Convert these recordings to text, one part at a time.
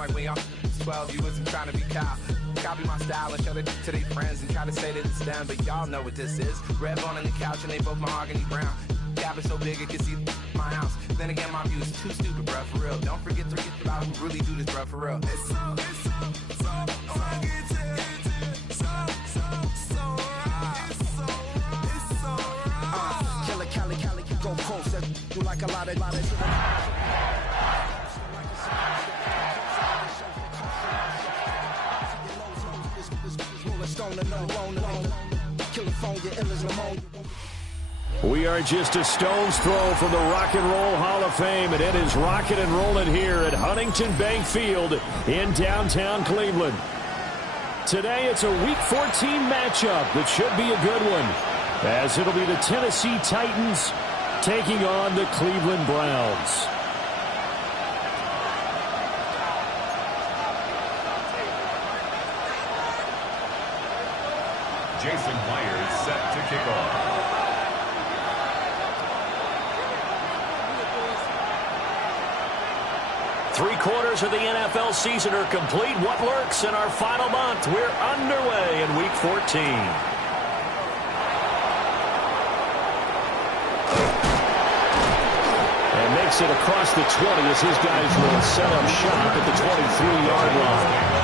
like when y'all 12, you wasn't trying to be Kyle. Copy my style and show it to their friends and try to say that it's them, but y'all know what this is. Red bone on the couch and they both mahogany brown. Cabin so big it can see my house. Then again, my view is too stupid, bruh, for real. Don't forget to get about who really do this, bruh, for real. Killer Cali, go post that do like a lot of We are just a stone's throw from the Rock and Roll Hall of Fame, and it is rocking and rolling here at Huntington Bank Field in downtown Cleveland. Today it's a Week 14 matchup that should be a good one, as it'll be the Tennessee Titans taking on the Cleveland Browns. Jason Myers set to kick off. Three-quarters of the NFL season are complete. What lurks in our final month? We're underway in Week 14. And makes it across the 20 as his guys will set up shop at the 23-yard line.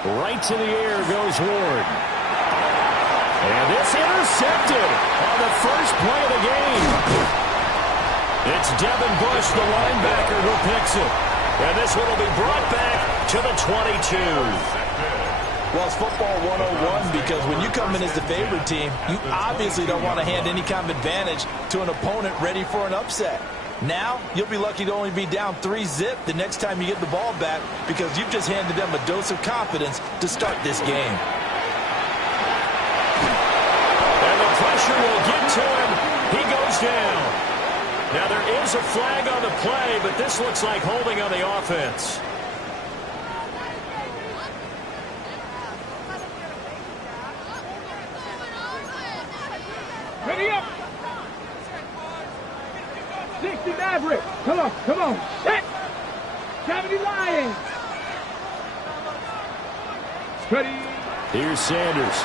Right to the air goes Ward. And it's intercepted on the first play of the game. It's Devin Bush, the linebacker, who picks it. And this one will be brought back to the 22. Well, it's football 101 because when you come in as the favorite team, you obviously don't want to hand any kind of advantage to an opponent ready for an upset. Now, you'll be lucky to only be down 3-zip the next time you get the ball back because you've just handed them a dose of confidence to start this game. And the pressure will get to him. He goes down. Now, there is a flag on the play, but this looks like holding on the offense. Ready up. 60 Maverick. Come on. Set. 70 Lions. Ready. Here's Sanders.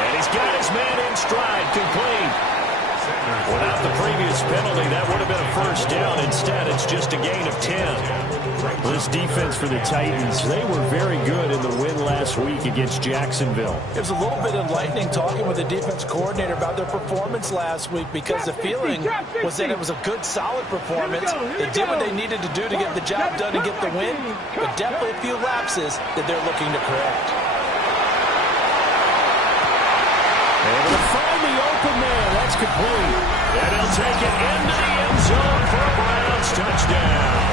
And he's got his man in stride, complete. Without the previous penalty, that would have been a first down. Instead, it's just a gain of 10. This defense for the Titans, they were very good in the win last week against Jacksonville. It was a little bit enlightening talking with the defense coordinator about their performance last week because the feeling was that it was a good, solid performance. They did what they needed to do to get the job done and get the win, but definitely a few lapses that they're looking to correct. Able to find the open man. That's complete. And he'll take it into the end zone for a Browns touchdown.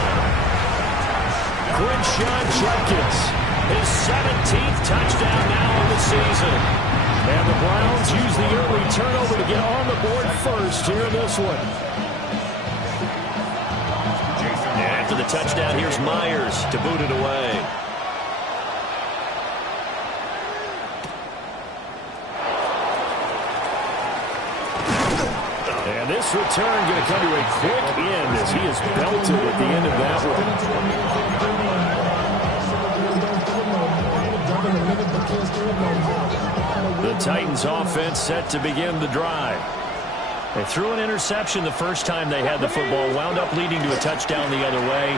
Quinshawn Judkins, his 17th touchdown now of the season. And the Browns use the early turnover to get on the board first here in this one. And after the touchdown, here's Myers to boot it away. And this return going to come to a quick end as he is belted at the end of that one. The Titans offense set to begin the drive. They threw an interception the first time they had the football, wound up leading to a touchdown the other way.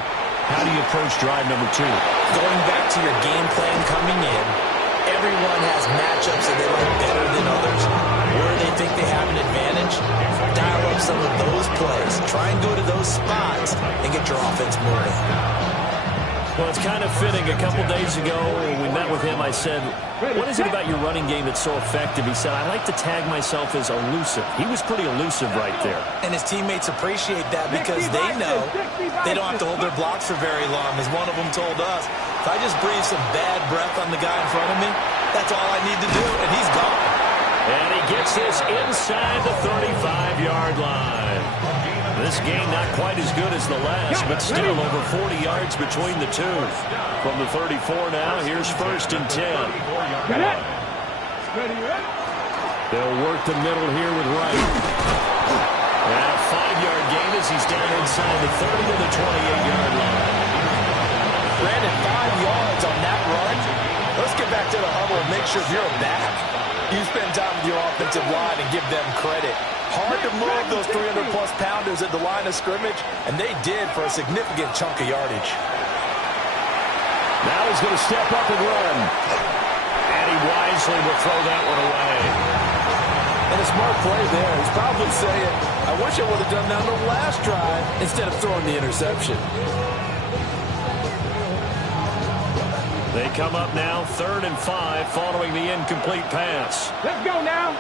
How do you approach drive number 2? Going back to your game plan coming in, everyone has matchups that they like better than others. Where they think they have an advantage, dial up some of those plays. Try and go to those spots and get your offense moving. Well, it's kind of fitting. A couple days ago, when we met with him, I said, what is it about your running game that's so effective? He said, I like to tag myself as elusive. He was pretty elusive right there. And his teammates appreciate that because they know they don't have to hold their blocks for very long. As one of them told us, if I just breathe some bad breath on the guy in front of me, That's all I need to do, and he's gone. And he gets this inside the 35-yard line. This game not quite as good as the last, but still over 40 yards between the two. From the 34 now, here's 1st and 10. They'll work the middle here with Wright. And a 5-yard gain as he's down inside the 30 to the 28-yard line. Brandon, 5 yards on that run. Let's get back to the huddle and make sure you're back. You spend time with your offensive line and give them credit. Hard to move those 300-plus pounders at the line of scrimmage, and they did for a significant chunk of yardage. Now he's going to step up and run. And he wisely will throw that one away. And a smart play there. He's probably saying, I wish I would have done that on the last drive instead of throwing the interception. They come up now 3rd and 5 following the incomplete pass. Let's go now.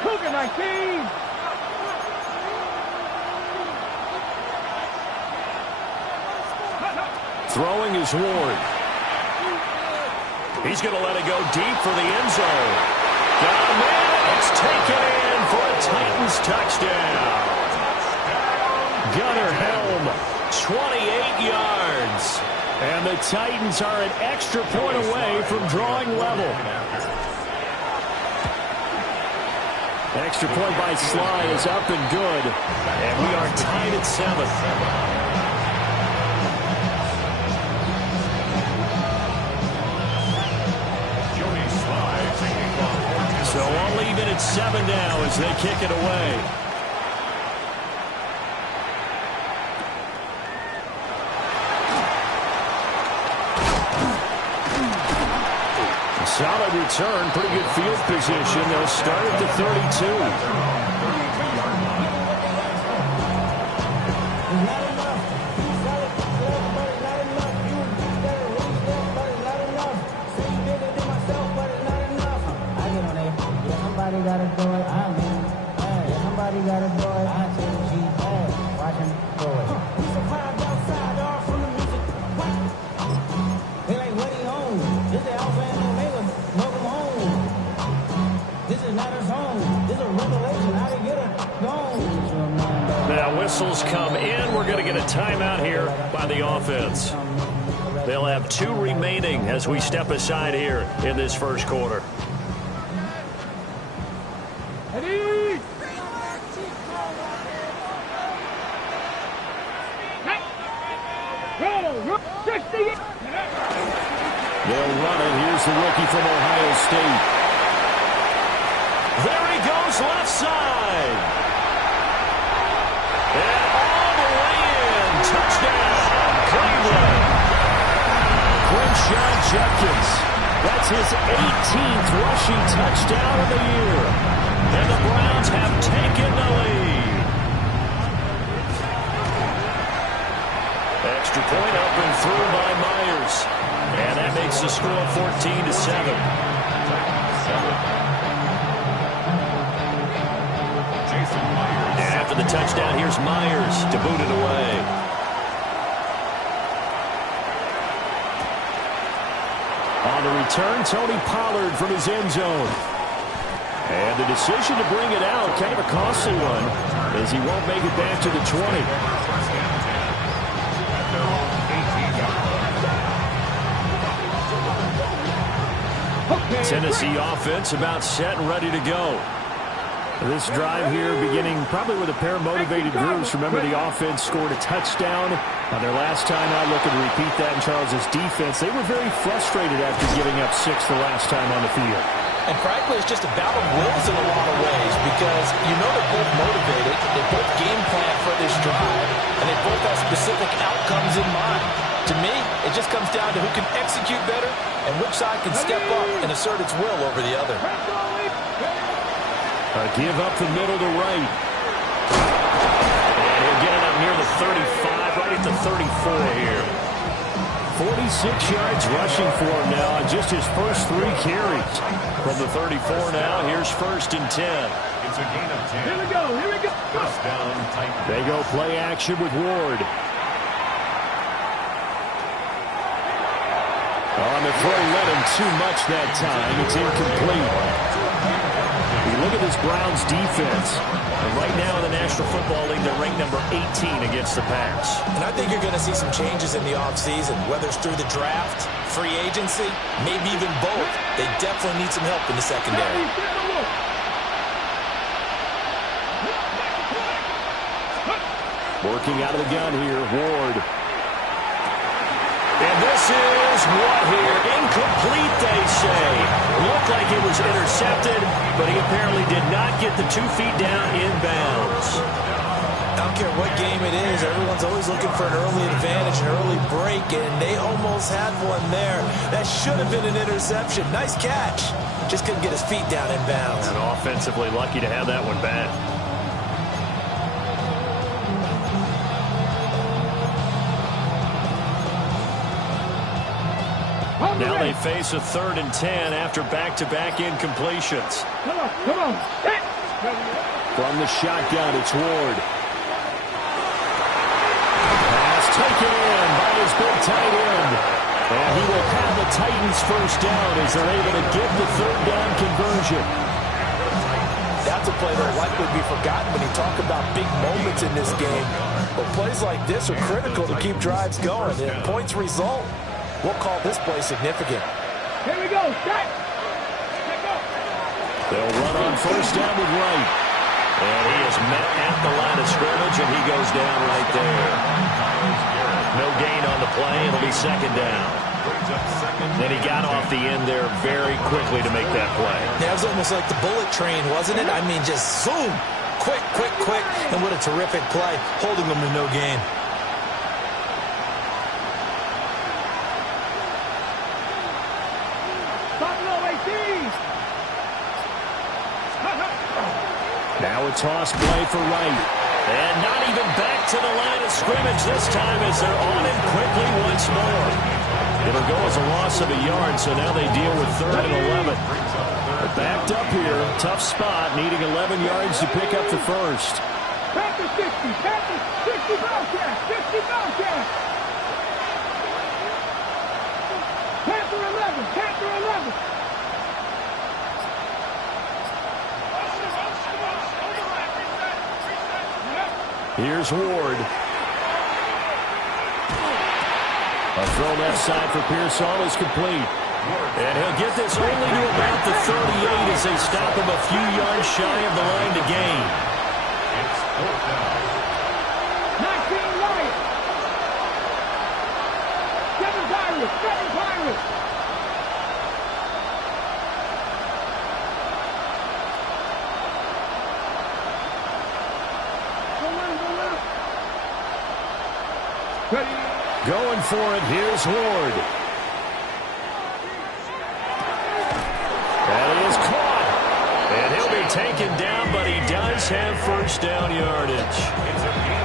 Cougar 19. Throwing is Ward. He's going to let it go deep for the end zone. Got a man. It's taken in for a Titans touchdown. Gunnar Helm, 28 yards. And the Titans are an extra point away from drawing level. Extra point by Sly is up and good. And we are tied at 7. So I'll leave it at 7 now as they kick it away. Solid return, pretty good field position. They'll start at the 32. Now whistles come in. We're going to get a timeout here by the offense. They'll have 2 remaining as we step aside here in this first quarter. They'll run it. Here's the rookie from Ohio State. There he goes left side. And all the way in. Touchdown, Cleveland. Crenshaw Judkins. That's his 18th rushing touchdown of the year. And the Browns have taken the lead. Extra point up and through by Myers. And that makes the score 14-7. And after the touchdown, here's Myers to boot it away. On the return, Tony Pollard from his end zone. And the decision to bring it out, kind of a costly one, as he won't make it back to the 20. Tennessee offense about set and ready to go. This drive here beginning probably with a pair of motivated groups. Remember, the offense scored a touchdown on their last time out. Looking to repeat that in Charles's defense. They were very frustrated after giving up 6 the last time on the field. And frankly, it's just a battle of wills in a lot of ways because you know they're both motivated. They both game plan for this drive, and they both have specific outcomes in mind. To me, it just comes down to who can execute better and which side can step up and assert its will over the other. A give up the middle to Wright. And he'll get it up near the 35, right at the 34 here. 46 yards rushing for him now on just his first 3 carries. From the 34 now, here's 1st and 10. It's a gain of 10. Here we go, here we go. First down, Titans. They go play action with Ward. On the throw, led him too much that time. It's incomplete. You look at this Browns defense. And right now in the National Football League, they're ranked number 18 against the pass. And I think you're going to see some changes in the offseason, whether it's through the draft, free agency, maybe even both. They definitely need some help in the secondary. Working out of the gun here, Ward. And this is what here? Incomplete, they say. Looked like it was intercepted, but he apparently did not get the 2 feet down in bounds. I don't care what game it is. Everyone's always looking for an early advantage, an early break, and they almost had one there. That should have been an interception. Nice catch. Just couldn't get his feet down in bounds. And offensively lucky to have that one back. Now they face a 3rd and 10 after back-to-back incompletions. Come on. Hit. From the shotgun, it's Ward. Pass taken in by his big tight end. And he will have the Titans first down as they're able to get the 3rd down conversion. That's a play that will likely be forgotten when you talk about big moments in this game. But plays like this are critical to keep drives going. And points result, we'll call this play significant. Here we go. Set. They'll run on first down with Wright. And he is met at the line of scrimmage, and he goes down right there. No gain on the play. It'll be 2nd down. Then he got off the end there very quickly to make that play. Yeah, it was almost like the bullet train, wasn't it? I mean, just zoom. Quick. And what a terrific play, holding them to no gain. Now a toss play for Wright. And not even back to the line of scrimmage this time as they're on him quickly once more. It'll go as a loss of a yard, so now they deal with 3rd and 11. They're backed up here. Tough spot, needing 11 yards to pick up the first. Panther 60, Panther 60 Bobcat, 60 Bobcat. Panther 11, Panther 11. Here's Ward. A throw left side for Pearsall is complete. And he'll get this only to about the 38 as they stop him a few yards shy of the line to gain. 19 Wright. 7 Pirates. Ready. Going for it. Here's Ward. That is caught. And he'll be taken down, but he does have first down yardage.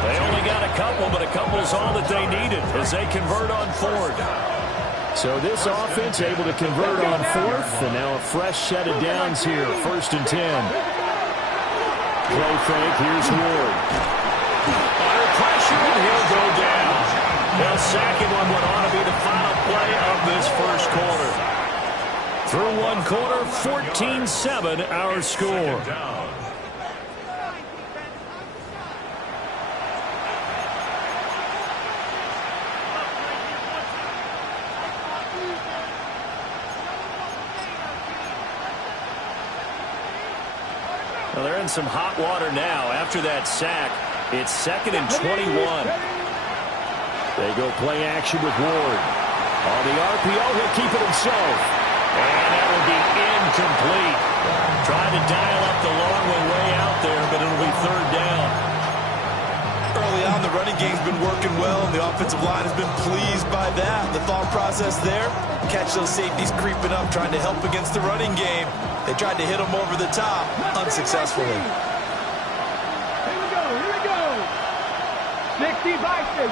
They only got a couple, but a couple's all that they needed as they convert on 4th. So this offense able to convert on 4th, and now a fresh set of downs here, 1st and 10. Play fake. Here's Ward. Under pressure, and he'll go down. They'll sack him on what ought to be the final play of this first quarter. Through one quarter, 14-7 our score. Well, they're in some hot water now. After that sack, it's 2nd and 21. They go play action with Ward. On the RPO, he'll keep it himself. And that will be incomplete. Trying to dial up the long one way out there, but it'll be 3rd down. Early on, the running game's been working well, and the offensive line has been pleased by that. The thought process there, catch those safeties creeping up, trying to help against the running game. They tried to hit them over the top, unsuccessfully. Here we go. 60 Bison.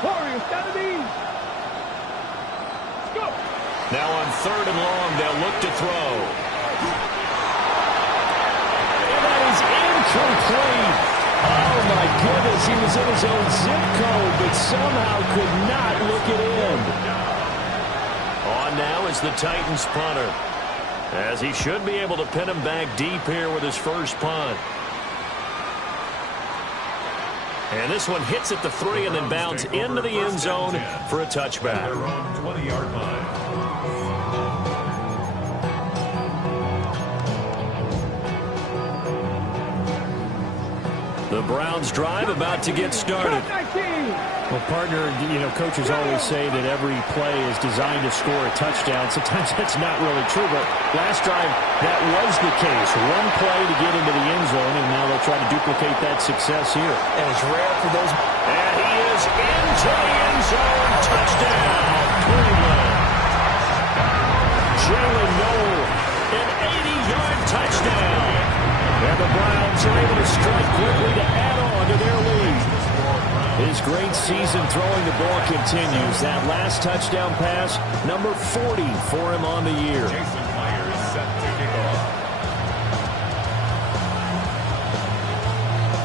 Warriors, 70. Go. Now on 3rd and long, they'll look to throw. And that is incomplete. Oh, my goodness, he was in his own zip code, but somehow could not look it in. On now is the Titans punter, as he should be able to pin him back deep here with his first punt. And this one hits at the 3 and then bounds into the end zone for a touchback. 20-yard line. The Browns drive about to get started. Well, partner, coaches always say that every play is designed to score a touchdown. Sometimes that's not really true, but last drive, that was the case. One play to get into the end zone, and now they'll try to duplicate that success here. And it's rare for those. And he is into the end zone. Touchdown, Cleveland. Jalen Noel, an 80-yard touchdown. And the Browns are able to strike quickly to add on to their lead. His great season throwing the ball continues. That last touchdown pass, number 40 for him on the year. Jason Myers set to kick off.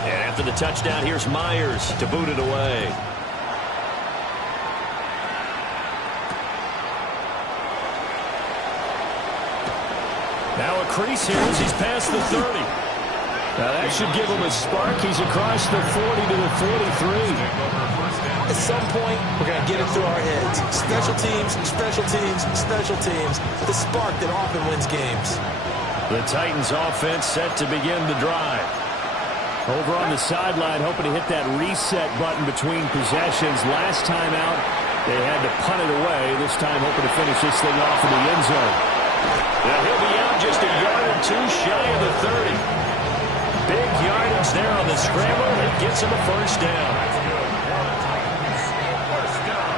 And after the touchdown, here's Myers to boot it away. Now a crease here as he's past the 30. Now that should give him a spark. He's across the 40 to the 43. At some point, we're going to get it through our heads. Special teams, special teams, special teams. The spark that often wins games. The Titans offense set to begin the drive. Over on the sideline, hoping to hit that reset button between possessions. Last time out, they had to punt it away. This time hoping to finish this thing off in the end zone. Now he'll be out just a yard or two shy of the 30. Big yardage there on the scramble. It gets him a first down. First down.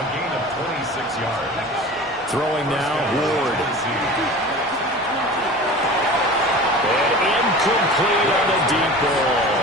A gain of 26 yards. Throwing now, Ward. And incomplete on the deep ball.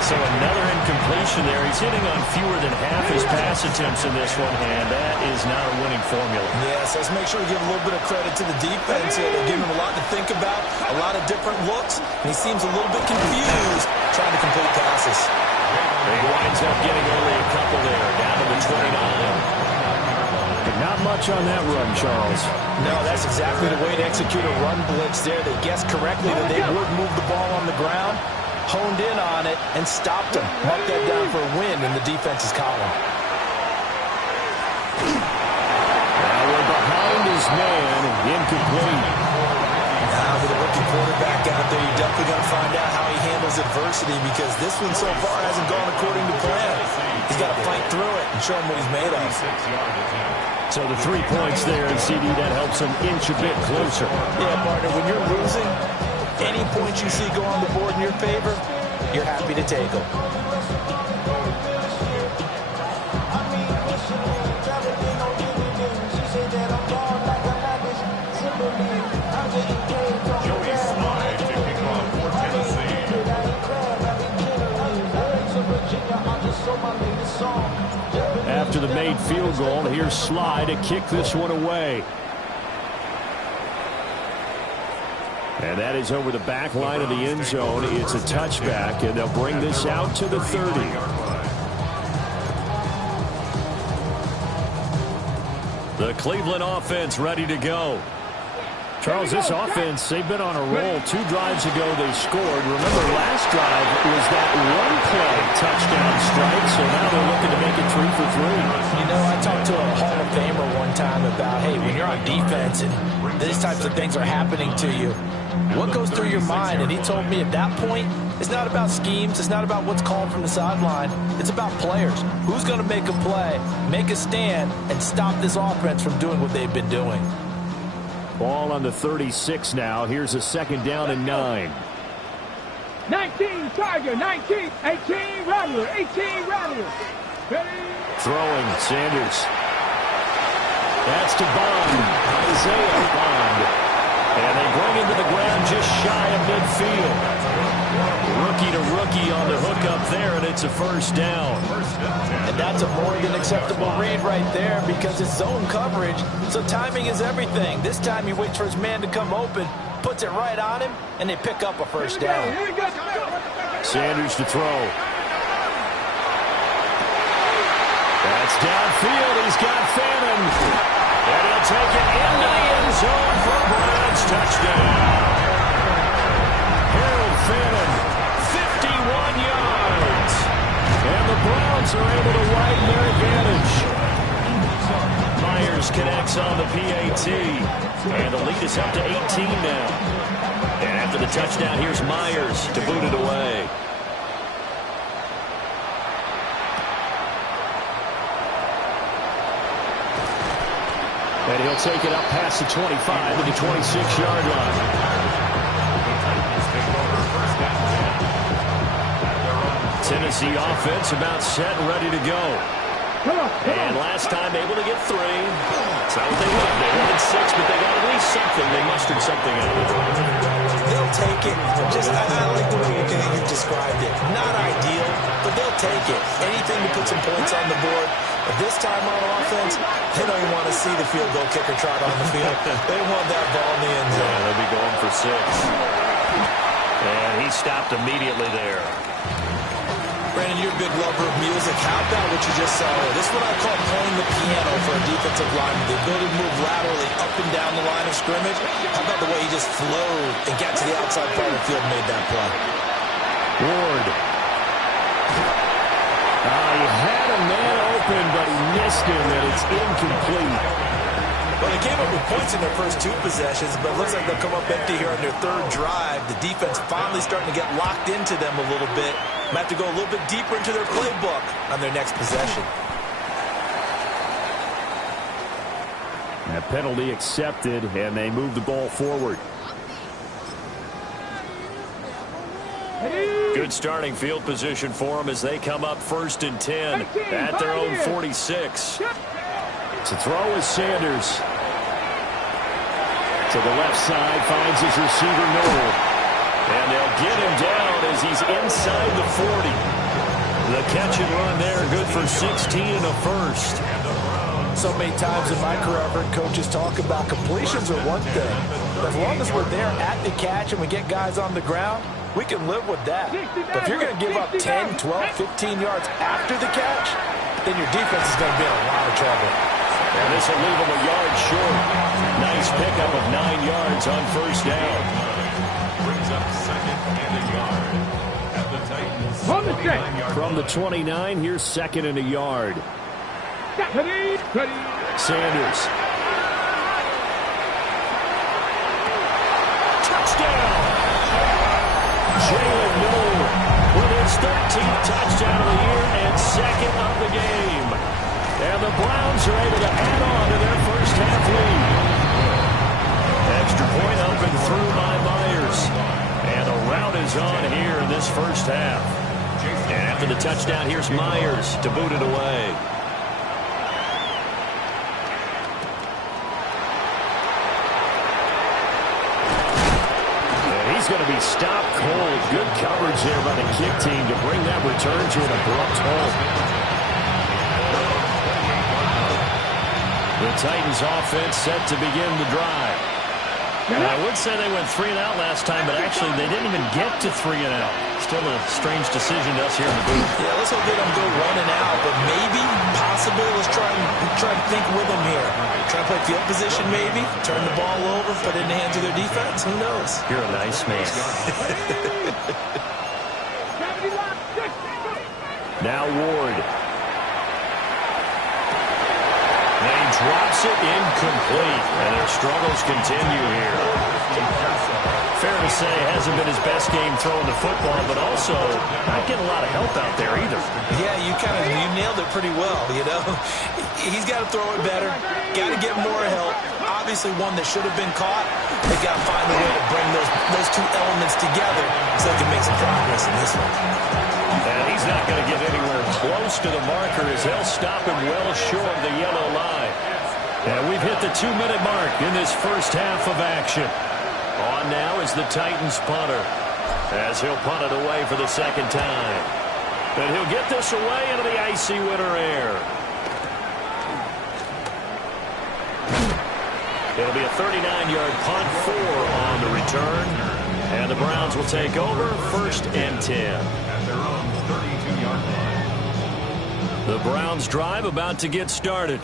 So another incompletion there. He's hitting on fewer than half his pass attempts in this one, and that is not a winning formula. Yes, let's make sure we give a little bit of credit to the defense here. They're giving him a lot to think about, a lot of different looks, and he seems a little bit confused trying to complete passes. He winds up getting only a couple there, down to the 29. But not much on that run, Charles. No, that's exactly the way to execute a run blitz there. They guessed correctly that they would move the ball on the ground, honed in on it, and stopped him. Marked that down for a win in the defense's column. Now we're behind his man, incomplete. Now with a rookie quarterback out there, you're definitely going to find out how he handles adversity, because this one so far hasn't gone according to plan. He's got to fight through it and show him what he's made of. So the 3 points there, and CD, that helps him inch a bit closer. Yeah, partner, when you're losing, any points you see go on the board in your favor, you're happy to take them. Joey Slide to kick off for Tennessee. After the made field goal, here's Slide to kick this one away. And that is over the back line of the end zone. It's a touchback, and they'll bring this out to the 30. The Cleveland offense ready to go. Charles, this offense, they've been on a roll. 2 drives ago, they scored. Remember, last drive was that one-play touchdown strike, so now they're looking to make it 3 for 3. You know, I talked to a Hall of Famer one time about, hey, when you're on defense and these types of things are happening to you, what goes through your mind? And he told me at that point, it's not about schemes. It's not about what's called from the sideline. It's about players. Who's going to make a play, make a stand, and stop this offense from doing what they've been doing? Ball on the 36 now. Here's a second down and 9. 19 Tiger, 19, 18 Rattler, 18 Rattler. Ready? Throwing, Sanders. That's to Bond. Isaiah Bond. And they bring him to the ground just shy of midfield. Rookie to rookie on the hookup there, and it's a first down. And that's a more than acceptable read right there, because it's zone coverage, so timing is everything. This time he waits for his man to come open, puts it right on him, and they pick up a first down. Here we go. Sanders to throw. That's downfield. He's got Fannin. And he'll take it into the end zone for a Browns touchdown. Harold Fannin, 51 yards. And the Browns are able to widen their advantage. Myers connects on the PAT. And the lead is up to 18 now. And after the touchdown, here's Myers to boot it away. And he'll take it up past the 25 to the 26-yard line. Tennessee offense about set and ready to go. And last time able to get 3. It's not what they wanted. They wanted 6, but they got at least something. They mustered something out. They'll take it. I like the way you described it. Not ideal, but they'll take it. Anything to put some points on the board. But this time on offense, they don't even want to see the field goal kicker trot on the field. They want that ball in the end zone. Yeah, they'll be going for 6. And he stopped immediately there. Brandon, you're a big lover of music. How about what you just saw there? This is what I call playing the piano for a defensive lineman. The ability to move laterally up and down the line of scrimmage. How about the way he just flowed and got to the outside part of the field and made that play? Ward. He had a man open, but he missed him, and it's incomplete. Well, they came up with points in their first 2 possessions, but it looks like they'll come up empty here on their 3rd drive. The defense finally starting to get locked into them a little bit. Might have to go a little bit deeper into their playbook on their next possession. A penalty accepted, and they move the ball forward. Good starting field position for them as they come up 1st and 10 at their own 46. To throw is Sanders. To the left side, finds his receiver Noel. And they'll get him down as he's inside the 40. The catch and run there, good for 16 and a first. So many times in my career, I've heard coaches talk about completions are one thing. But as long as we're there at the catch and we get guys on the ground, we can live with that. But if you're going to give up 10, 12, 15 yards after the catch, then your defense is going to be in a lot of trouble. And this will leave them a yard short. Nice pickup of 9 yards on first down. Brings up 2nd and a yard. At the Titans. From the 29, here's 2nd and a yard. Sanders. Touchdown! Jalen Noel with his 13th touchdown of the year and 2nd of the game. And the Browns are able to add on to their first half lead. Extra point up and through by Myers. And the rout is on here in this first half. And after the touchdown, here's Myers to boot it away. He's going to be stopped cold. Good coverage there by the kick team to bring that return to an abrupt halt. The Titans offense set to begin the drive. I would say they went 3 and out last time, but actually they didn't even get to 3 and out. Still a strange decision to us here in the booth. Yeah, let's hope they don't go 1 and out, but maybe, possibly, let's try and think with them here. Try to play field position maybe, turn the ball over, put it in the hands of their defense. Who knows? You're a nice man. Now Ward. And he drops it incomplete, and their struggles continue here. Fair to say, hasn't been his best game throwing the football, but also not getting a lot of help out there either. Yeah, you nailed it pretty well, you know. He's got to throw it better, got to get more help. Obviously one that should have been caught. They got to find a way to bring those 2 elements together so they can make some progress in this one. And he's not going to get anywhere close to the marker as they'll stop him well short of the yellow line. And we've hit the 2-minute mark in this first half of action. On now is the Titans punter as he'll punt it away for the 2nd time. And he'll get this away into the icy winter air. It'll be a 39-yard punt, 4 on the return. And And the Browns will take over, 1st and 10. At their own 32-yard line. The Browns drive about to get started.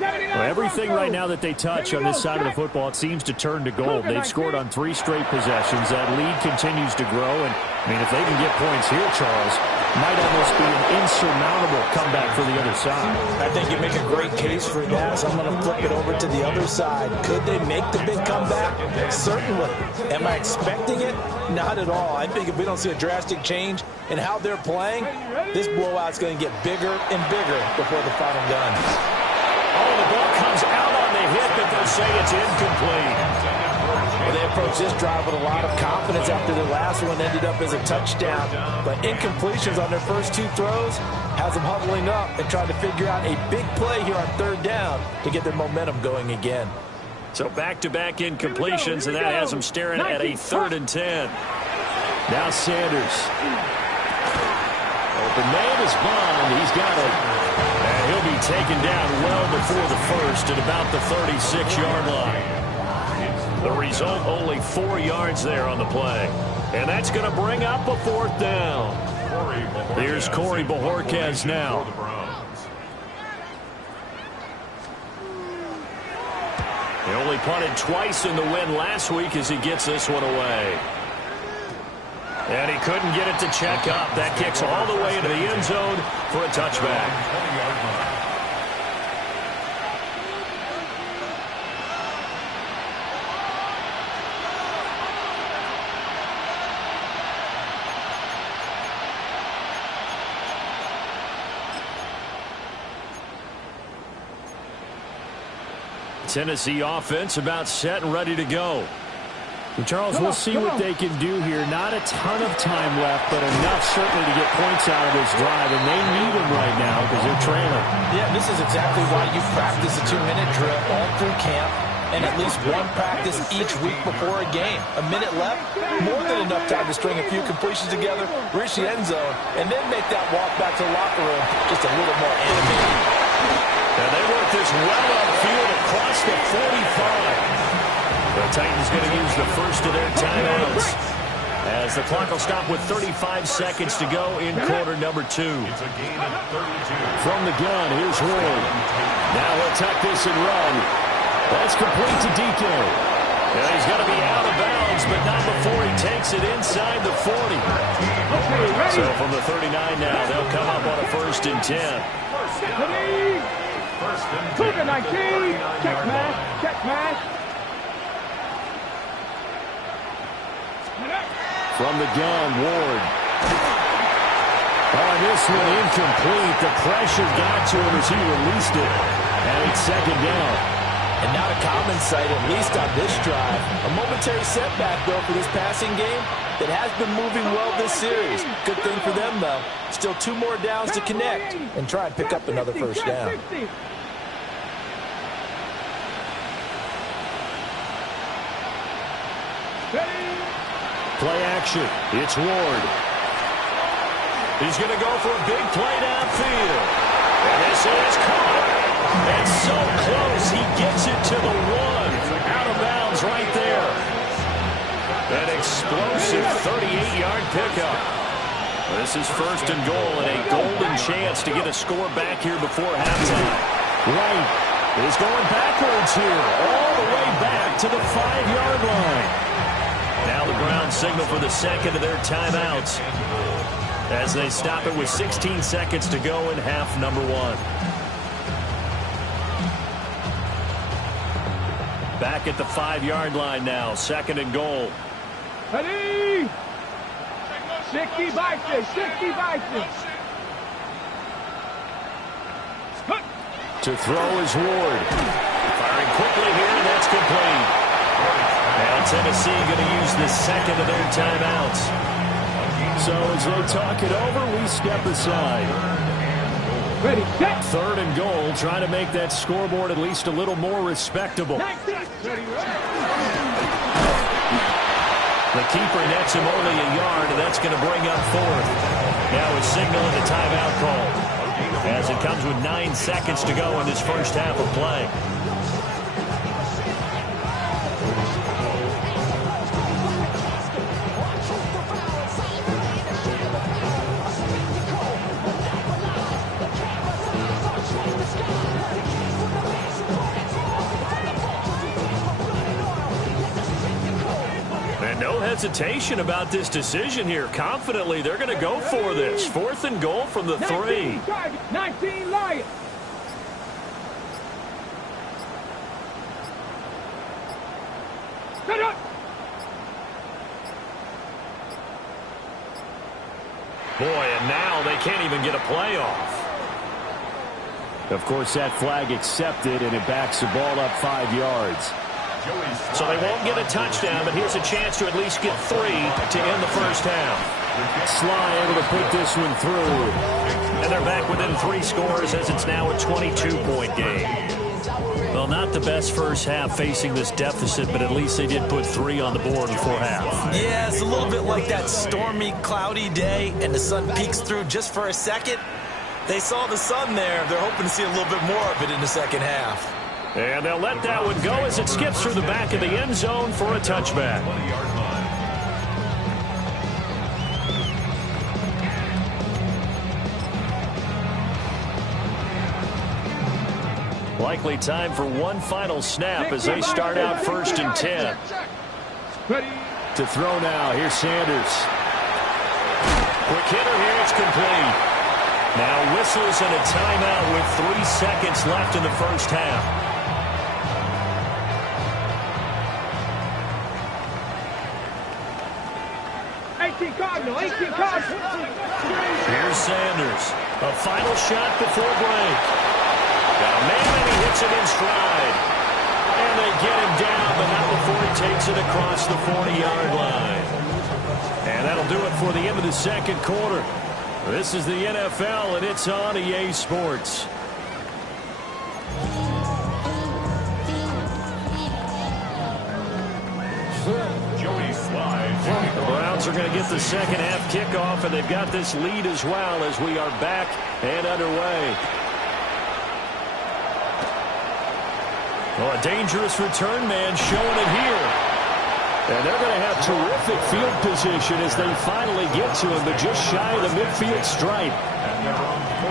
Well, everything right now that they touch on this side of the football, it seems to turn to gold. They've scored on 3 straight possessions. That lead continues to grow. And, I mean, if they can get points here, Charles, might almost be an insurmountable comeback for the other side. I think you make a great case for that, so I'm going to flip it over to the other side. Could they make the big comeback? Certainly. Am I expecting it? Not at all. I think if we don't see a drastic change in how they're playing, this blowout's going to get bigger and bigger before the final gun. Oh, the ball comes out on the hit, but they'll say it's incomplete. Well, they approached this drive with a lot of confidence after their last one ended up as a touchdown. But incompletions on their first 2 throws has them huddling up and trying to figure out a big play here on 3rd down to get their momentum going again. So back-to-back incompletions, and that has them staring at a 3rd and 10. Now Sanders. Open man is Bond. He's got it. And he'll be taken down well before the first at about the 36-yard line. The result, only 4 yards there on the play. And that's going to bring up a 4th down. Here's Corey Bojorquez now. He only punted twice in the win last week as he gets this one away. And he couldn't get it to check up. That kicks all the way into the end zone for a touchback. Tennessee offense about set and ready to go. And Charles, we'll see what they can do here. Not a ton of time left, but enough certainly to get points out of this drive, and they need them right now because they're trailing. Yeah, this is exactly why you practice a 2-minute drill all through camp and at least one practice each week before a game. A minute left, more than enough time to string a few completions together, reach the end zone, and then make that walk back to the locker room just a little more animated. And they work this well upfield across the 45. The Titans going to use the first of their timeouts as the clock will stop with 35 seconds to go in quarter number 2. It's a gain of 32. From the gun, here's Ward. Now he'll tuck this and run. That's complete to DK. And he's going to be out of bounds, but not before he takes it inside the 40. So from the 39 now, they'll come up on a 1st and 10. Cougar 19, check pass. From the gun, Ward. Oh, this one incomplete. The pressure got to him as he released it. And it's 2nd down. And not a common sight, at least on this drive. A momentary setback, though, for this passing game that has been moving well this series. Good thing for them, though. Still 2 more downs to connect and try and pick up another 1st down. Play action. It's Ward. He's going to go for a big play downfield. And this is caught. And so close. He gets it to the 1. Out of bounds right there. An explosive 38-yard pickup. This is 1st and goal and a golden chance to get a score back here before halftime. Wright is going backwards here. All the way back to the 5-yard line. Now the Browns signal for the 2nd of their timeouts as they stop it with 16 seconds to go in half number 1. Back at the 5-yard line now, 2nd and goal. Ready? 60 biceps, 60 biceps. To throw is Ward. Firing quickly here, and that's complete. Now Tennessee going to use the 2nd of their timeouts. So as they talk it over, we step aside. Ready, set. 3rd and goal, trying to make that scoreboard at least a little more respectable. The keeper nets him only a yard, and that's going to bring up 4th. Now it's signaling the timeout call as it comes with 9 seconds to go in this first half of play. And no hesitation about this decision here. Confidently, they're going to go for this. 4th and goal from the 3. 19 Lions. Set up. Boy, and now they can't even get a playoff. Of course, that flag accepted, and it backs the ball up 5 yards. So they won't get a touchdown, but here's a chance to at least get 3 to end the first half. Sly able to put this one through. And they're back within 3 scores as it's now a 22-point game. Well, not the best first half facing this deficit, but at least they did put 3 on the board before half. Yeah, it's a little bit like that stormy, cloudy day, and the sun peeks through just for a second. They saw the sun there. They're hoping to see a little bit more of it in the second half. And they'll let that one go as it skips through the back of the end zone for a touchback. Likely time for one final snap as they start out 1st and 10. To throw now. Here's Sanders. Quick hitter here. It's complete. Now whistles and a timeout with 3 seconds left in the first half. 18 Cardinal, 18 Cardinal. Here's Sanders. A final shot before break. Got a man and he hits it in stride. And they get him down, but not before he takes it across the 40-yard line. And that'll do it for the end of the second quarter. This is the NFL, and it's on EA Sports. The Browns are going to get the second half kickoff, and they've got this lead as well as we are back and underway. Well, a dangerous return man showing it here. And they're going to have terrific field position as they finally get to him, but just shy of the midfield stripe.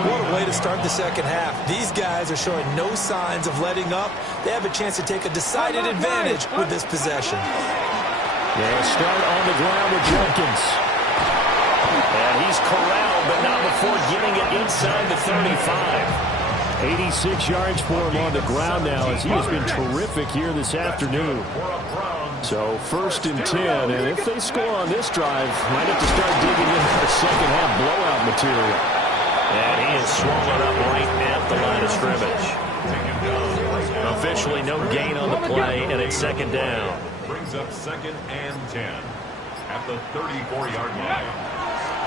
What a way to start the second half. These guys are showing no signs of letting up. They have a chance to take a decided advantage with this possession. They'll start on the ground with Jenkins. And he's corralled, but not before getting it inside the 35. 86 yards for him on the ground now as he has been terrific here this afternoon. So 1st and 10, and if they score on this drive, might have to start digging into the second half blowout material. And he is swallowed up right at the line of scrimmage. Officially no gain on the play, and it's second down. Brings up 2nd and 10 at the 34-yard line.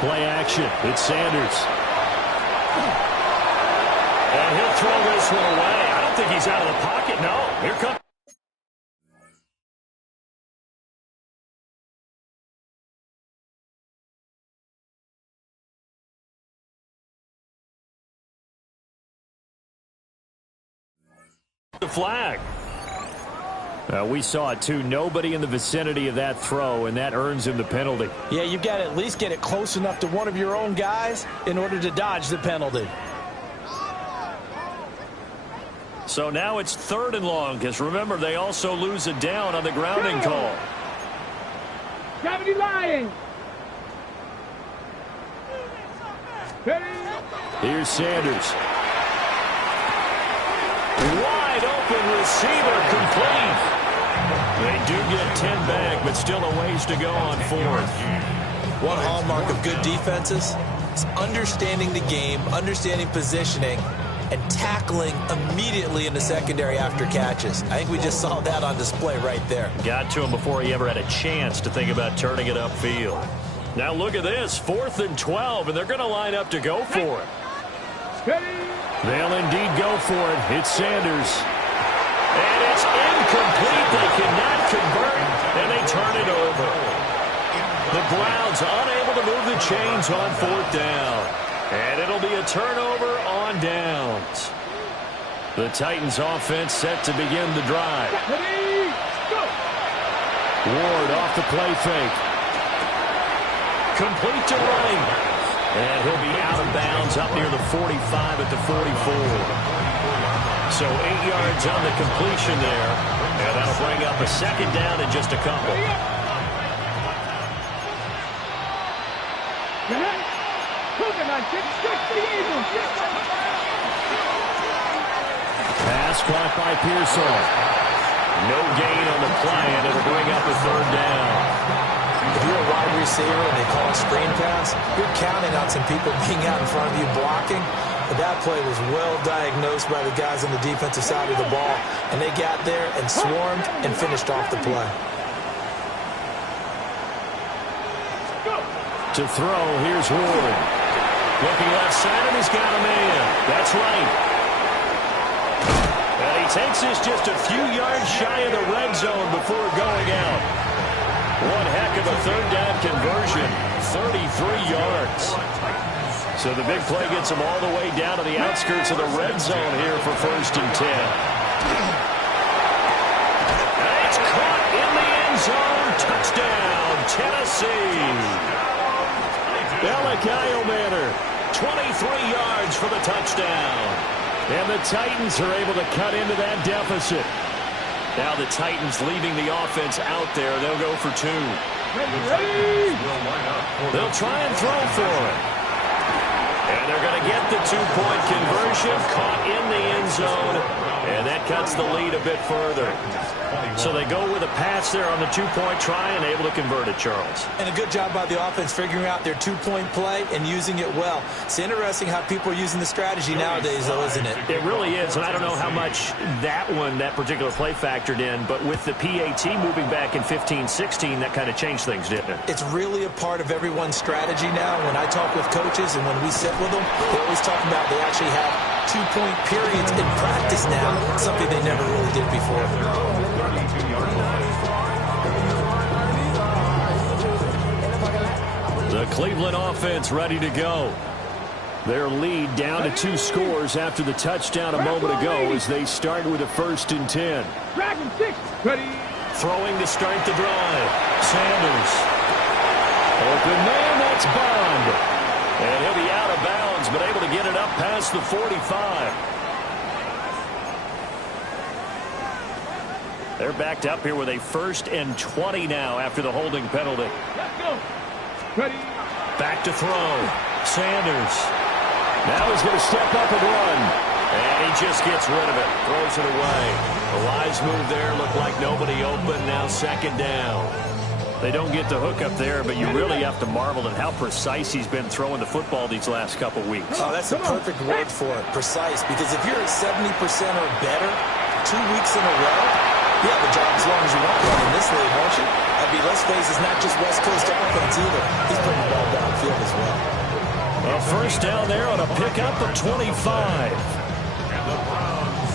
Play action. It's Sanders. And he'll throw this one away. I don't think he's out of the pocket. No. Here comes. The flag. We saw it too. Nobody in the vicinity of that throw, and that earns him the penalty. Yeah, you've got to at least get it close enough to one of your own guys in order to dodge the penalty. So now it's 3rd and long, because remember, they also lose a down on the grounding call. 70 Lions. Here's Sanders. Wide open receiver, complete. They do get 10 back, but still a ways to go on 4th. One hallmark of good defenses is understanding the game, understanding positioning, and tackling immediately in the secondary after catches. I think we just saw that on display right there. Got to him before he ever had a chance to think about turning it upfield. Now look at this, 4th and 12, and they're going to line up to go for it. They'll indeed go for it. It's Sanders. And it's incomplete. They cannot convert, and they turn it over. The Browns unable to move the chains on 4th down. And it'll be a turnover on downs. The Titans offense set to begin the drive. Ward off the play fake. Complete to Wright. And he'll be out of bounds up near the 45 at the 44. So 8 yards on the completion there. And that'll bring up a second down in just a couple. Pass caught by Pearsall. No gain on the play, and it'll bring up a third down. If you're a wide receiver and they call a screen pass, you're counting on some people being out in front of you blocking. But that play was well diagnosed by the guys on the defensive side of the ball, and they got there and swarmed and finished off the play. To throw, here's Ward. Looking left side, and he's got a man. That's right. And he takes this just a few yards shy of the red zone before going out. One heck of a third down conversion, 33 yards. So the big play gets him all the way down to the outskirts of the red zone here for 1st and 10. And it's caught in the end zone. Touchdown, Tennessee. Kyle Manor, 23 yards for the touchdown. And the Titans are able to cut into that deficit. Now the Titans leaving the offense out there. They'll go for 2. They'll try and throw for it. And they're going to get the 2-point conversion, caught in the end zone, and that cuts the lead a bit further. So they go with a pass there on the 2-point try and able to convert it, Charles. And a good job by the offense figuring out their 2-point play and using it well. It's interesting how people are using the strategy nowadays, though, isn't it? It really is, and I don't know how much that particular play factored in, but with the PAT moving back in 15-16, that kind of changed things, didn't it? It's really a part of everyone's strategy now. When I talk with coaches and when we sit with them, they always talk about they actually have 2-point periods in practice now, something they never really did before. The Cleveland offense ready to go. Their lead down to 2 scores after the touchdown a moment ago as they start with a 1st and 10. Dragon 6, ready. Throwing to start the drive. Sanders. Open man, that's Bond. And he'll be out of bounds, but able to get it up past the 45. They're backed up here with a 1st and 20 now after the holding penalty. Let's go. Ready. Back to throw. Sanders. Now he's going to step up and run. And he just gets rid of it. Throws it away. A wise move there. Looked like nobody open. Now 2nd down. They don't get the hook up there, but you really have to marvel at how precise he's been throwing the football these last couple weeks. Oh, that's a perfect word for it. Precise. Because if you're at 70% or better 2 weeks in a row, you have a job as long as you want one in this league, won't you? I mean, let's face it, it's not just West Coast offense either. He's putting the ball downfield as well. A 1st down there on a pickup of 25.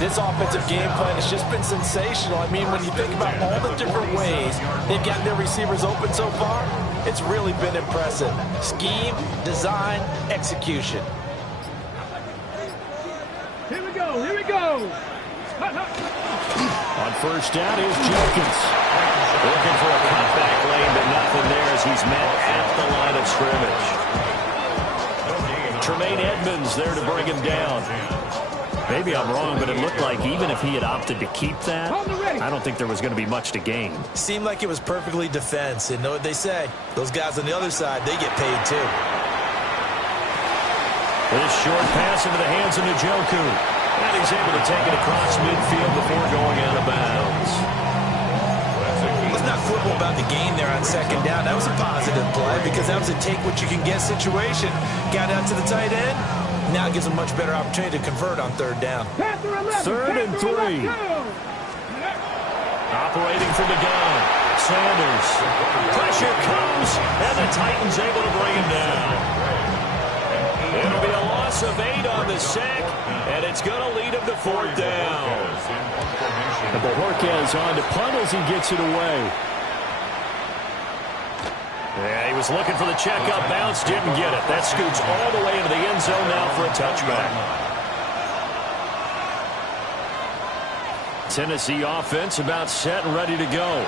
This offensive game plan has just been sensational. I mean, when you think about all the different ways they've gotten their receivers open so far, it's really been impressive. Scheme, design, execution. Here we go, here we go. On 1st down, here's Jenkins. Looking for a cutback lane, but nothing there as he's met at the line of scrimmage. Tremaine Edmonds there to bring him down. Maybe I'm wrong, but it looked like even if he had opted to keep that, I don't think there was going to be much to gain. Seemed like it was perfectly defense. And know what they say? Those guys on the other side, they get paid too. This short pass into the hands of Njoku. And he's able to take it across midfield before going out of bounds. Let's not quibble about the gain there on 2nd down. That was a positive play because that was a take-what-you-can-get situation. Got out to the tight end. Now it gives them a much better opportunity to convert on 3rd down. 3rd and 3. Operating from the gun. Sanders. Pressure comes, and the Titans able to bring him down. It'll be a loss of 8 on the sack, and it's going to lead him to 4th down. And Bojorquez on to punt as he gets it away. Yeah, he was looking for the checkup bounce, didn't get it. That scoots all the way into the end zone now for a touchback. Tennessee offense about set and ready to go.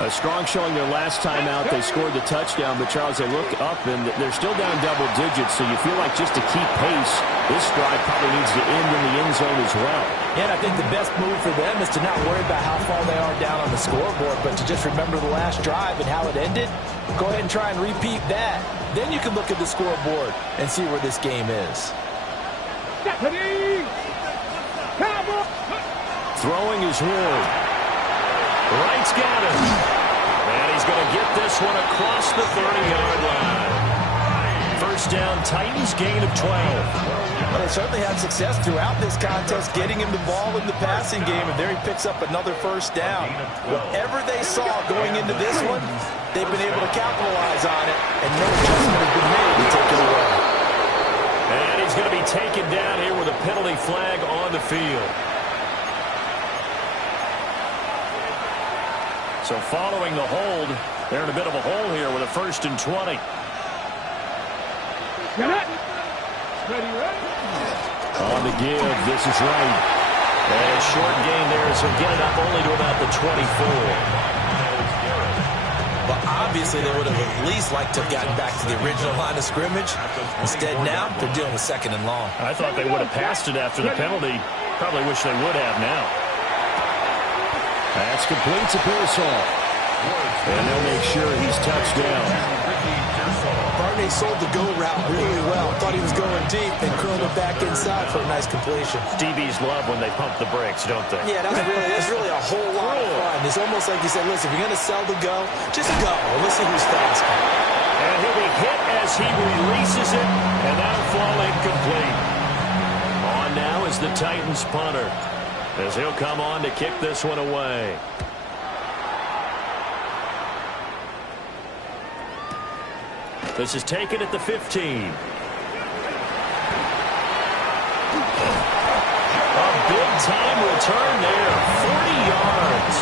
A strong showing their last time out. They scored the touchdown, but Charles, they look up and they're still down double digits, so you feel like just to keep pace, this drive probably needs to end in the end zone as well. Yeah, and I think the best move for them is to not worry about how far they are down on the scoreboard, but to just remember the last drive and how it ended. Go ahead and try and repeat that. Then you can look at the scoreboard and see where this game is. Throwing is Ward. Wright's got him. And he's going to get this one across the 30-yard line. First down, Titans, gain of 12. Well, they certainly had success throughout this contest, getting him the ball in the passing game, and there he picks up another first down. Whatever they saw going into this one, they've been able to capitalize on it, and no adjustment has been made to take it away. And he's going to be taken down here with a penalty flag on the field. So following the hold, they're in a bit of a hole here with a 1st and 20. On the give, this is Wright. And a short gain there, so get it up only to about the 24. Well, obviously they would have at least liked to have gotten back to the original line of scrimmage. Instead, now they're dealing with 2nd and long. I thought they would have passed it after the penalty. Probably wish they would have now. That's complete to Pearsall. And they'll make sure he's touched down. Barney sold the go route really well. Thought he was going deep and curled it back inside for a nice completion. DBs love when they pump the brakes, don't they? Yeah, that's really a whole lot of fun. It's almost like you said, listen, if you're going to sell the go, just go. And let's see who's faster. And he'll be hit as he releases it, and that'll fall incomplete. On now is the Titans punter, as he'll come on to kick this one away. This is taken at the 15. A big-time return there, 40 yards.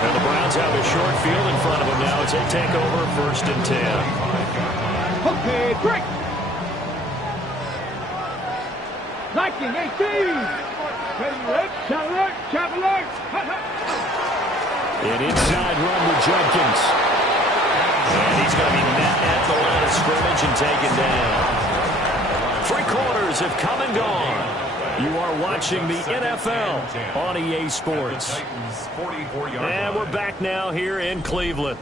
And the Browns have a short field in front of them now as they take over 1st and 10. Okay, break. 19, 18. Shot alert. An inside run with Jenkins. And he's going to be met at the line of scrimmage and taken down. 3 quarters have come and gone. You are watching the NFL on EA Sports. And we're back now here in Cleveland.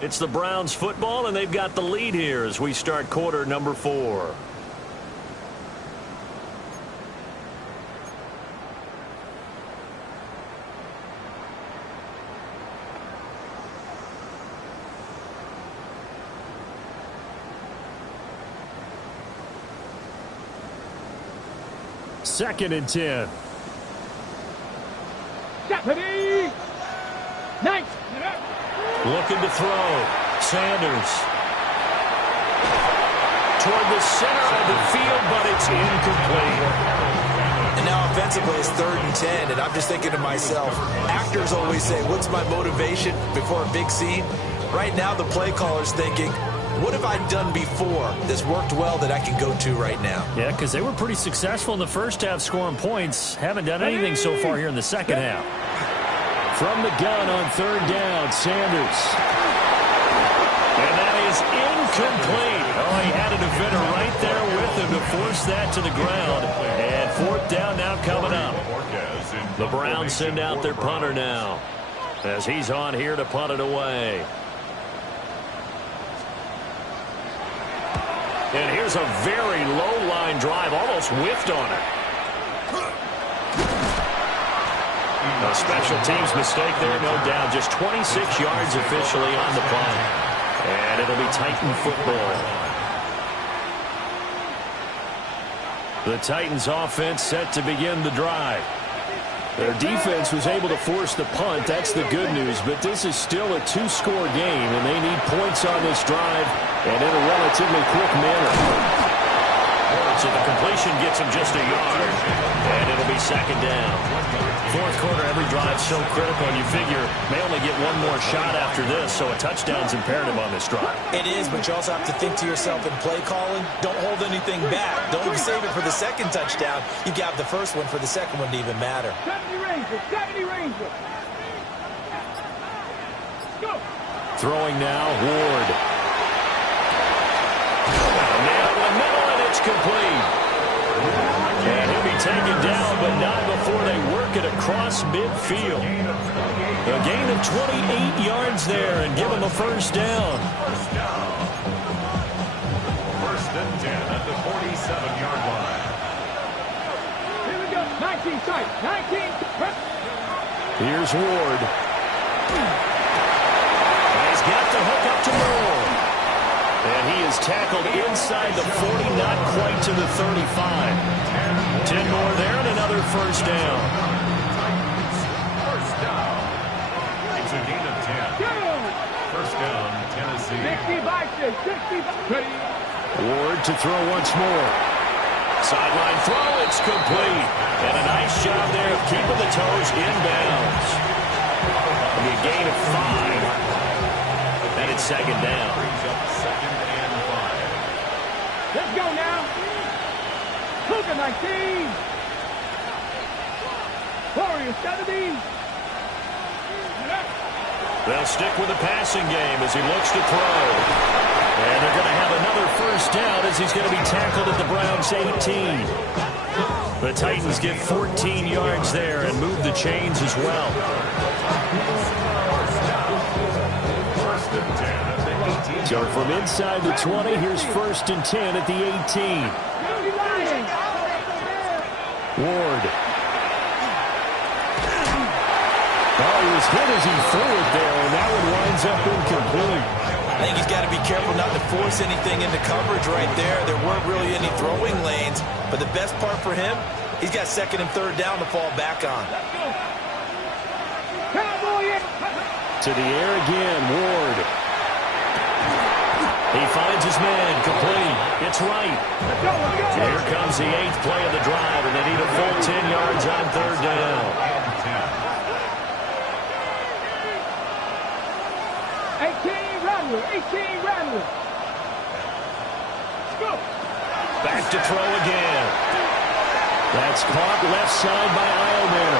It's the Browns football, and they've got the lead here as we start quarter number 4. Second and 10. Looking to throw. Sanders. Toward the center of the field, but it's incomplete. And now offensively it's 3rd and 10, and I'm just thinking to myself, actors always say, what's my motivation before a big scene? Right now the play caller's thinking, what have I done before that's worked well that I can go to right now? Yeah, because they were pretty successful in the first half scoring points. Haven't done anything so far here in the second half. From the gun on 3rd down, Sanders. And that is incomplete. Oh, he had a defender right there with him to force that to the ground. And 4th down now coming up. The Browns send out their punter now as he's on here to punt it away. And here's a very low-line drive, almost whiffed on it. A special teams mistake there, no doubt. Just 26 yards officially on the punt. And it'll be Titan football. The Titans offense set to begin the drive. Their defense was able to force the punt. That's the good news. But this is still a 2-score game, and they need points on this drive and in a relatively quick manner. So the completion gets him just a yard, and it'll be 2nd down. 4th quarter, every drive so critical, and you figure may only get one more shot after this, so a touchdown's imperative on this drive. It is, but you also have to think to yourself in play calling, don't hold anything back. Don't save it for the 2nd touchdown. You got the first one for the 2nd one to even matter. 70 Rangers. Go. Throwing now, Ward. Nailed in the middle, and it's complete. And he'll be taken down, but not before they work it across midfield. A gain of 28 yards there and give him a 1st down. and 10 at the 47-yard line. Here we go. 19 sight. 19. Here's Ward. He's got the hook up to Moore. And he is tackled inside the 40, not quite to the 35. 10 more there and another first down. First down. It's a gain of 10. First down, Tennessee. 60 by 6. 60 by. Ward to throw once more. Sideline throw, it's complete. And a nice job there of keeping the toes inbounds. It'll be a gain of 5. And it's second down. Brings up second and 5. Let's go now. Look at 19. Warriors 70. They'll stick with the passing game as he looks to throw. And they're going to have another first down as he's going to be tackled at the Browns' 18. The Titans get 14 yards there and move the chains as well. First and 10 at the 18. So from inside the 20, here's first and 10 at the 18. Ward. Oh, he was hit as he threw it there, and that one winds up incomplete. I think he's got to be careful not to force anything into coverage right there. There weren't really any throwing lanes, but the best part for him, he's got second and third down to fall back on. To the air again, Ward. He finds his man, complete. It's right. Here comes the 8th play of the drive, and they need a full 10 yards on third down. 18 Rattler. Let's go. Back to throw again. That's caught left side by Eilman.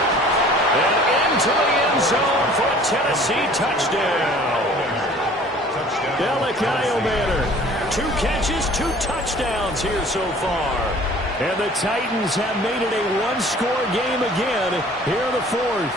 And into the end zone for a Tennessee touchdown. Alec Eilman. 2 catches, 2 touchdowns here so far. And the Titans have made it a one-score game again here in the 4th.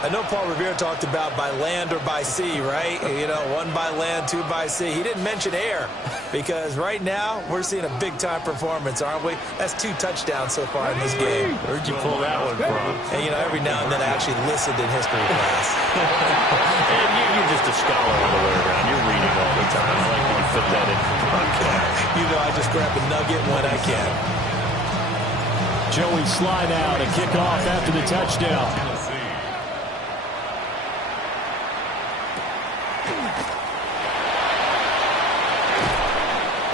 I know Paul Revere talked about by land or by sea, right? You know, 1 by land, 2 by sea. He didn't mention air because right now we're seeing a big-time performance, aren't we? That's 2 touchdowns so far in this game. Where'd you pull that one from? And, you know, every now and then I actually listened in history class. And you're just a scholar all the way around. You're reading all the time. I like when you fit that in the podcast. You know, I just grab a nugget when I can. Joey slide out and kick off after the touchdown.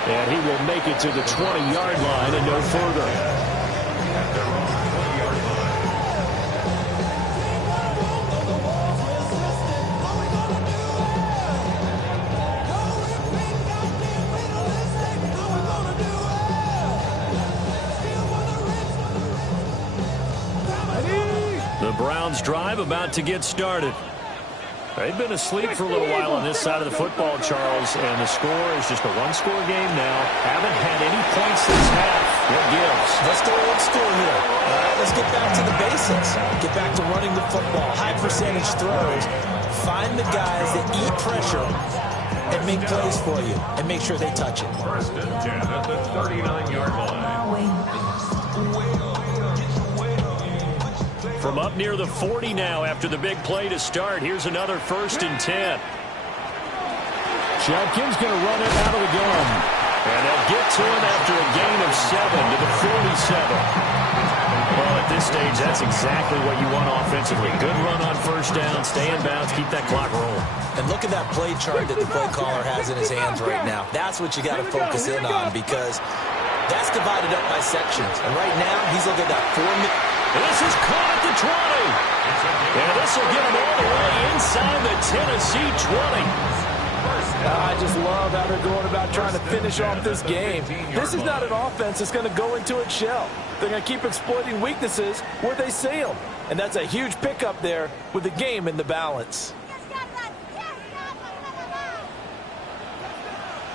And he will make it to the 20-yard line and no further. The Browns drive about to get started. They've been asleep for a little while on this side of the football, Charles, and the score is just a one-score game now. Haven't had any points this half. What gives? Let's go old school here. All right, let's get back to the basics. Get back to running the football, high-percentage throws. Find the guys that eat pressure and make plays for you, and make sure they touch it. First and 10 at the 39-yard line. From up near the 40 now after the big play to start. Here's another first and 10. Judkins going to run it out of the gun. And they'll get to him after a gain of 7 to the 47. Well, at this stage, that's exactly what you want offensively. Good run on first down, stay in bounds, keep that clock rolling. And look at that play chart that the play caller has in his hands right now. That's what you got to focus in on because that's divided up by sections. And right now, he's looking at that 4-minute. This is caught at the 20. And this will get him all the way inside the Tennessee 20. I just love how they're going about trying to finish off this game. This is not an offense that's going to go into its shell. They're going to keep exploiting weaknesses where they see them. And that's a huge pickup there with the game in the balance.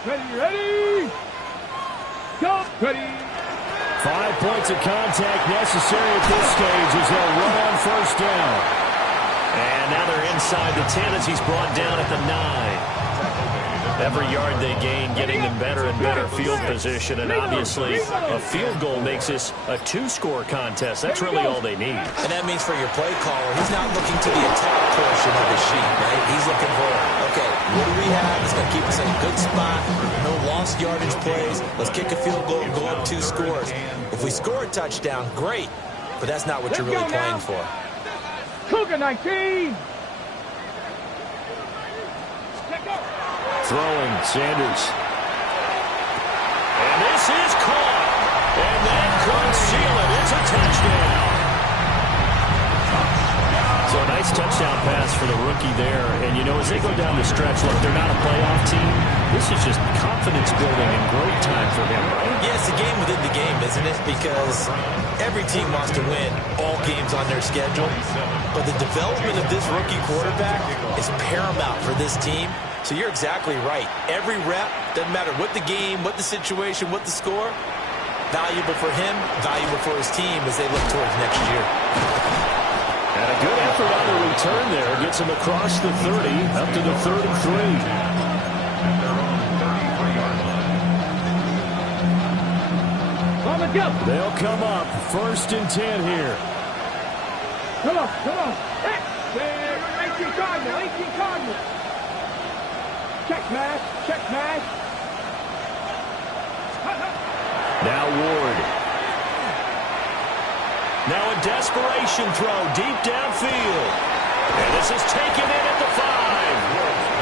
Ready? Go! Ready? 5 points of contact necessary at this stage as they'll run on first down. And now they're inside the 10 as he's brought down at the 9. Every yard they gain, getting them better and better field position, and obviously a field goal makes this a two-score contest. That's really all they need. And that means for your play caller, he's not looking to the attack portion of the sheet, right? He's looking for, okay, what do we have? It's going to keep us in a good spot. No lost yardage plays. Let's kick a field goal and go up 2 scores. If we score a touchdown, great. But that's not what you're really playing for. Cougar 19. Throwing, Sanders. And this is caught. And that could seal it. It's a touchdown. So a nice touchdown pass for the rookie there. And, you know, as they go down the stretch, look, they're not a playoff team. This is just confidence building and growth time for him, right? Yeah, it's a game within the game, isn't it? Because every team wants to win all games on their schedule. But the development of this rookie quarterback is paramount for this team. So you're exactly right. Every rep, doesn't matter what the game, what the situation, what the score, valuable for him, valuable for his team as they look towards next year. And a good effort on the return there. Gets him across the 30, up to the 33. They'll come up. 1st and 10 here. Come on. Hey, 18 Cardinal. Check match. Now Ward. Now a desperation throw deep downfield. And this is taken in at the 5.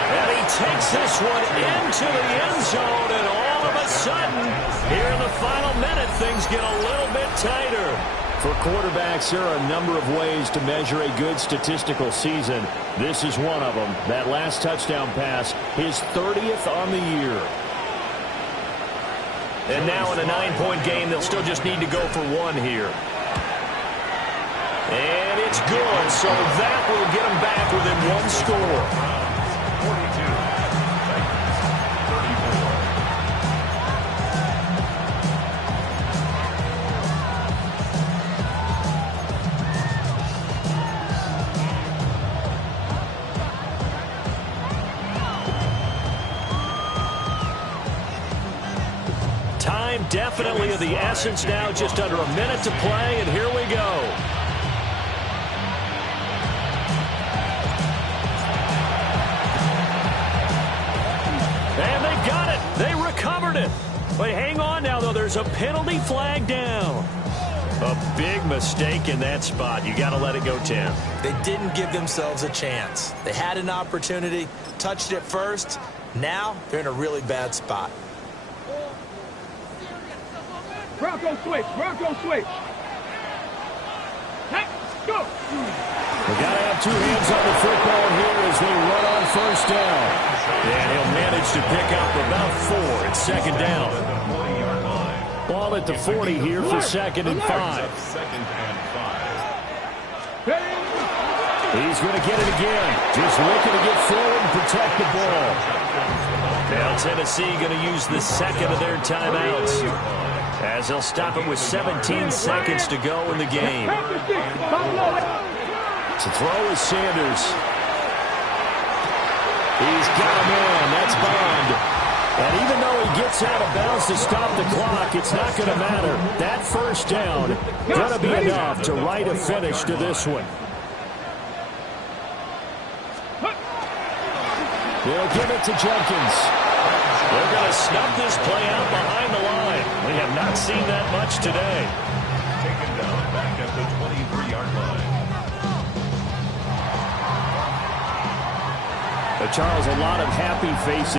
And he takes this one into the end zone. And all of a sudden, here in the final minute, things get a little bit tighter. For quarterbacks, there are a number of ways to measure a good statistical season. This is one of them. That last touchdown pass, his 30th on the year. And now in a 9-point game, they'll still just need to go for 1 here. And it's good, so that will get them back within 1 score. 42. Time definitely of the essence now, just under a minute to play, and here we go. And they got it. They recovered it. But hang on now, though. There's a penalty flag down. A big mistake in that spot. You got to let it go, Tim. They didn't give themselves a chance. They had an opportunity, touched it first. Now they're in a really bad spot. Bronco switch. Hey, go. They got to have 2 hands on the football here as they run on 1st down. And he'll manage to pick up about 4 at 2nd down. Ball at the 40 here for 2nd and 5. He's going to get it again. Just looking to get forward and protect the ball. Now Tennessee going to use the 2nd of their timeouts, as they'll stop it with 17 seconds to go in the game. To throw is Sanders. He's got him in. That's Bond. And even though he gets out of bounds to stop the clock, it's not going to matter. That 1st down going to be enough to write a finish to this one. They'll give it to Jenkins. They're going to snuff this play out behind the line. We have not seen that much today. Taken down back at the 23-yard line. Charles, a lot of happy faces.